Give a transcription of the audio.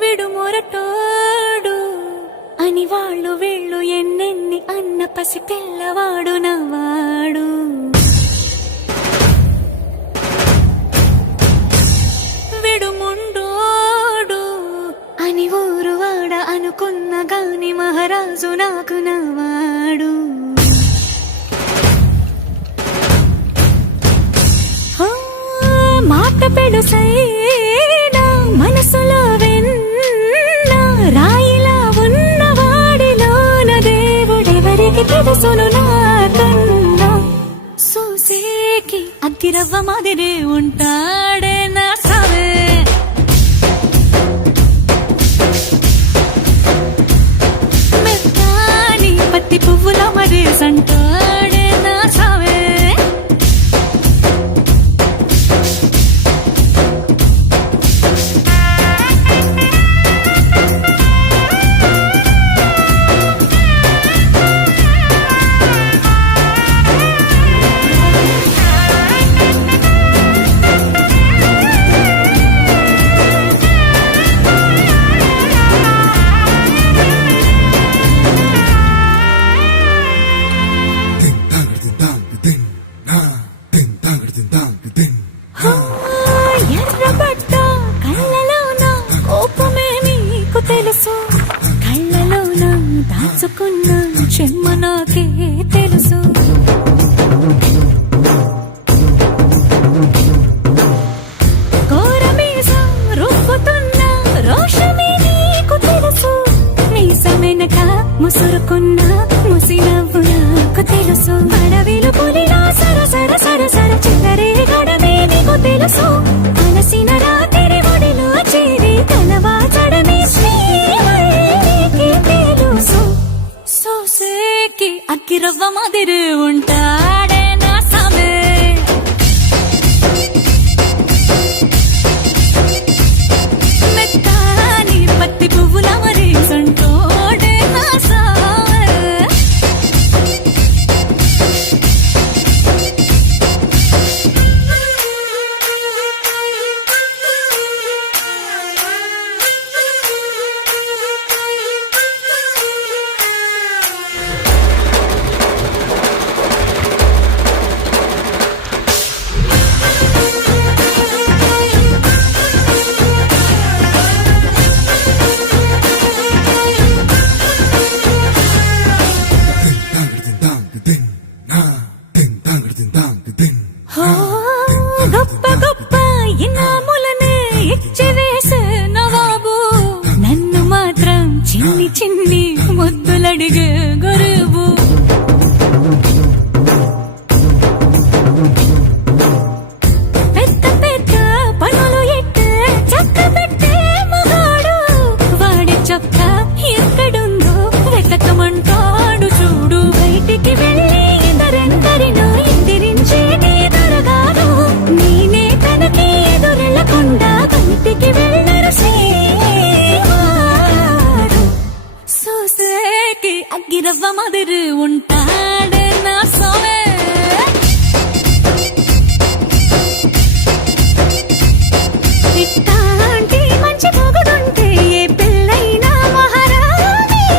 విడుమొరటోడు అని వాళ్ళు వీళ్ళు ఎన్నెన్ని అన్న పసి పిల్లవాడు నవాడు విడుముండోడు అని ఊరువాడ అనుకున్న గాని మహారాజు నాకు నవాడు మాట పెడు సైనా మనసు చూసును నా కన్నా చూసేకి అగ్గిరవ్వ మాదిరే ఉంటా. దాచుకున్న చెమ్మ నాకే తెలుసు. ముసురుకున్న ముసినవ్వు నాకు తెలుసు. అడవిలో పొలిలా సర సర సర はモデル கடுகு. இரவமதிரு உன்